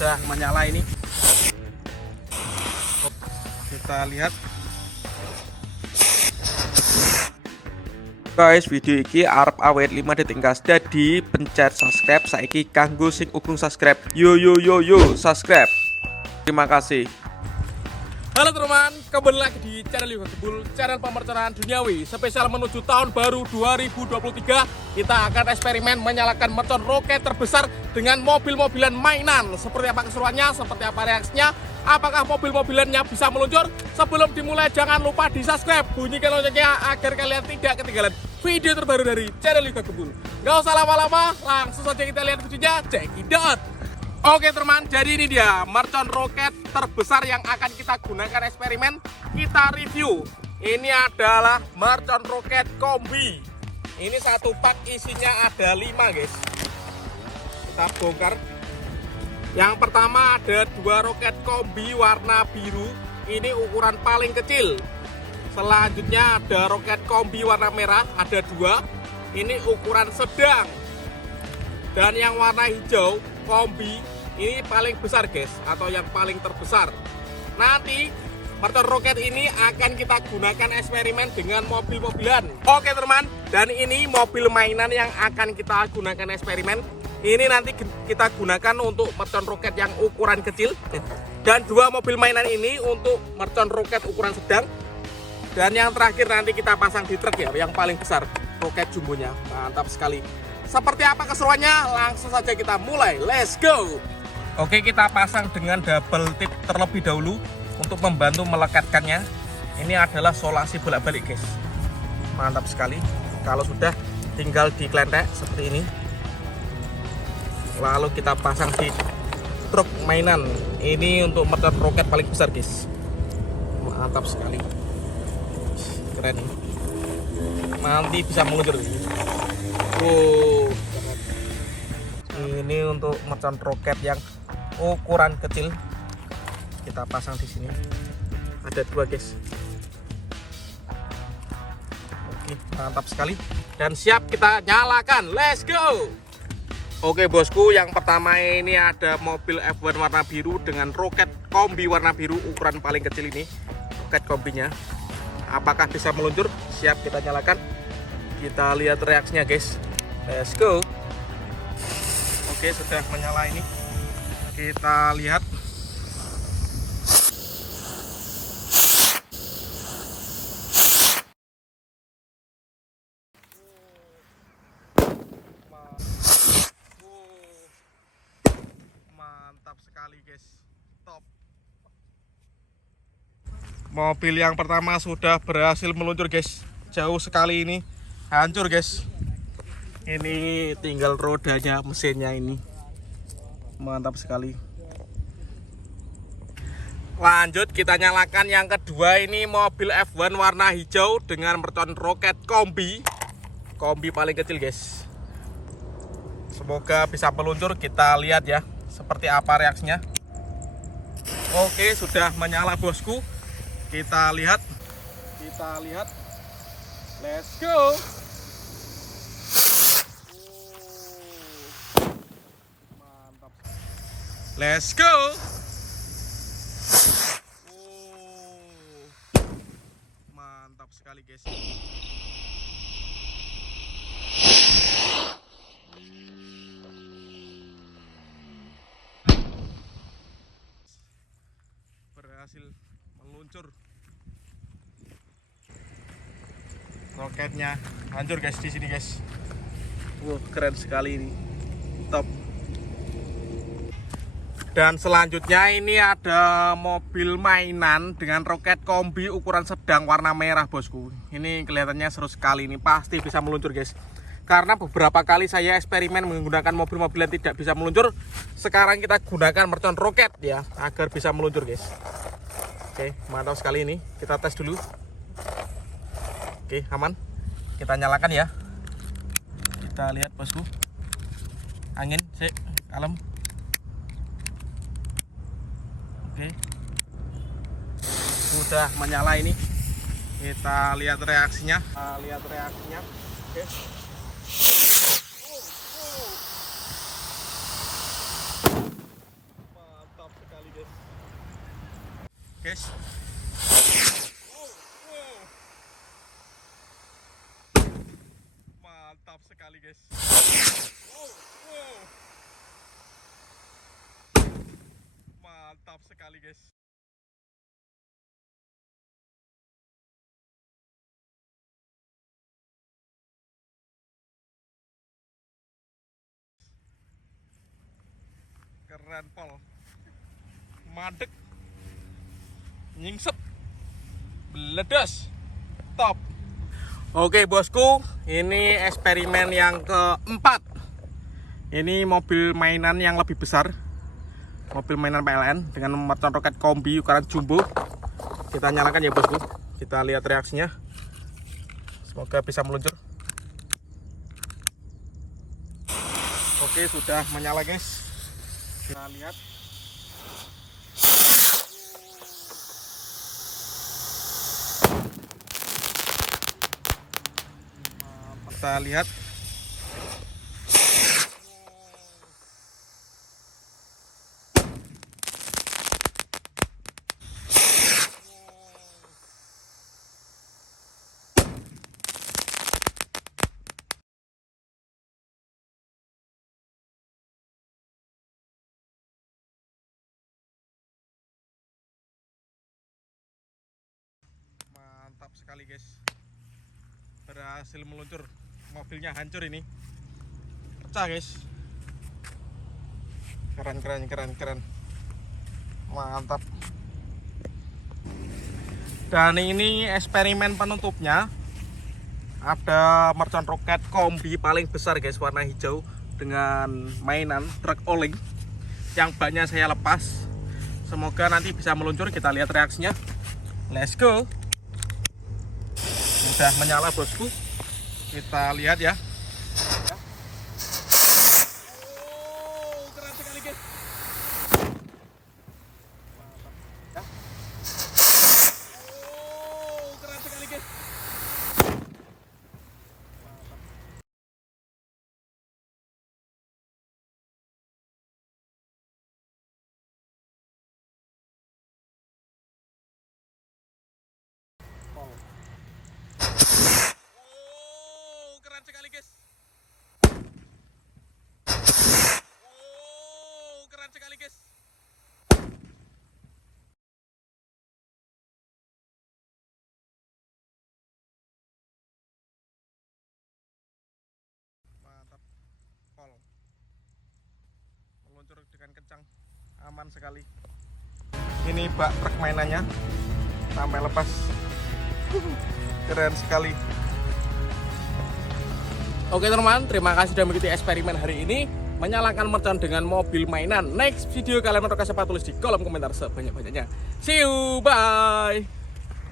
sudah menyala ini. Kita lihat guys, video iki arep awet 5 detik gas. Jadi pencet subscribe saiki kanggo sing urung subscribe. Yo subscribe. Terima kasih. Halo teman, kembali lagi di channel Yoga Gebul, channel pemerconaan duniawi. Spesial menuju tahun baru 2023, kita akan eksperimen menyalakan mercon roket terbesar dengan mobil-mobilan mainan. Seperti apa keseruannya, seperti apa reaksinya, apakah mobil-mobilannya bisa meluncur? Sebelum dimulai jangan lupa di subscribe, bunyikan loncengnya agar kalian tidak ketinggalan video terbaru dari channel Yoga Gebul. Gak usah lama-lama, langsung saja kita lihat videonya, check it out. Oke teman, jadi ini dia mercon roket terbesar yang akan kita gunakan eksperimen, kita review. Ini adalah mercon roket kombi. Ini satu pak isinya ada 5 guys. Kita bongkar. Yang pertama ada 2 roket kombi warna biru. Ini ukuran paling kecil. Selanjutnya ada roket kombi warna merah, ada 2. Ini ukuran sedang. Dan yang warna hijau kombi ini paling besar guys, atau yang paling terbesar. Nanti mercon roket ini akan kita gunakan eksperimen dengan mobil-mobilan. Oke teman, dan ini mobil mainan yang akan kita gunakan eksperimen. Ini nanti kita gunakan untuk mercon roket yang ukuran kecil, dan 2 mobil mainan ini untuk mercon roket ukuran sedang. Dan yang terakhir nanti kita pasang di truk ya, yang paling besar, roket jumbonya. Mantap sekali. Seperti apa keseruannya? Langsung saja kita mulai. Let's go. Oke, kita pasang dengan double tip terlebih dahulu untuk membantu melekatkannya. Ini adalah solasi bolak-balik guys. Mantap sekali. Kalau sudah tinggal diklentek seperti ini. Lalu kita pasang di truk mainan. Ini untuk mercon roket paling besar guys. Mantap sekali. Keren nih. Nanti bisa meluncur. Ini untuk mercon roket yang ukuran kecil. Kita pasang di sini. Ada 2 guys. Oke, mantap sekali. Dan siap kita nyalakan. Let's go. Oke bosku, yang pertama ini ada mobil F1 warna biru dengan roket kombi warna biru ukuran paling kecil ini. Roket kombinya. Apakah bisa meluncur? Siap kita nyalakan. Kita lihat reaksinya guys. Let's go. Oke, sudah menyala ini. Kita lihat. Mantap sekali guys. Top. Mobil yang pertama sudah berhasil meluncur guys. Jauh sekali ini. Hancur guys. Ini tinggal rodanya, mesinnya ini. Mantap sekali. Lanjut kita nyalakan yang kedua. Ini mobil F1 warna hijau dengan mercon roket kombi. Kombi paling kecil guys. Semoga bisa meluncur. Kita lihat ya seperti apa reaksinya. Oke, sudah menyala bosku. Kita lihat. Let's go. Let's go. Mantap sekali guys. Berhasil meluncur. Roketnya hancur guys di sini guys. Keren sekali ini. Top. Dan selanjutnya ini ada mobil mainan dengan roket kombi ukuran sedang warna merah bosku. Ini kelihatannya seru sekali, ini pasti bisa meluncur guys. Karena beberapa kali saya eksperimen menggunakan mobil-mobil yang tidak bisa meluncur. Sekarang kita gunakan mercon roket ya, agar bisa meluncur guys. Oke, mantap sekali ini. Kita tes dulu. Oke, aman. Kita nyalakan ya. Kita lihat bosku. Angin, sik, kalem. Oke, sudah menyala ini. Kita lihat reaksinya. Oke. guys. Mantap sekali guys. Mantap sekali guys. Keren pol. Madek. Nyingsep. Beledas. Top. Oke bosku, ini eksperimen yang keempat. Ini mobil mainan yang lebih besar. Mobil mainan PLN dengan mercon roket kombi ukuran jumbo. Kita nyalakan ya bosku. Kita lihat reaksinya. Semoga bisa meluncur. Oke, sudah menyala guys. Kita lihat. Kita lihat. Mantap sekali guys, berhasil meluncur. Mobilnya hancur ini, pecah guys. Keren, mantap. Dan ini eksperimen penutupnya, ada mercon roket kombi paling besar guys, warna hijau dengan mainan truk oling yang banyak saya lepas. Semoga nanti bisa meluncur. Kita lihat reaksinya. Let's go. Sudah menyala bosku. Kita lihat ya. Oh, keren sekali guys. Ya. Oh, keren sekali guys. Keren sekali guys. Oh, keren sekali guys. Mantap. Pol. Meluncur dengan kencang, aman sekali. Ini bak truk mainannya sampai lepas. Keren sekali. Oke teman-teman, terima kasih sudah mengikuti eksperimen hari ini menyalakan mercon dengan mobil mainan. Next video kalian menurut siapa, tulis di kolom komentar sebanyak-banyaknya. See you, bye.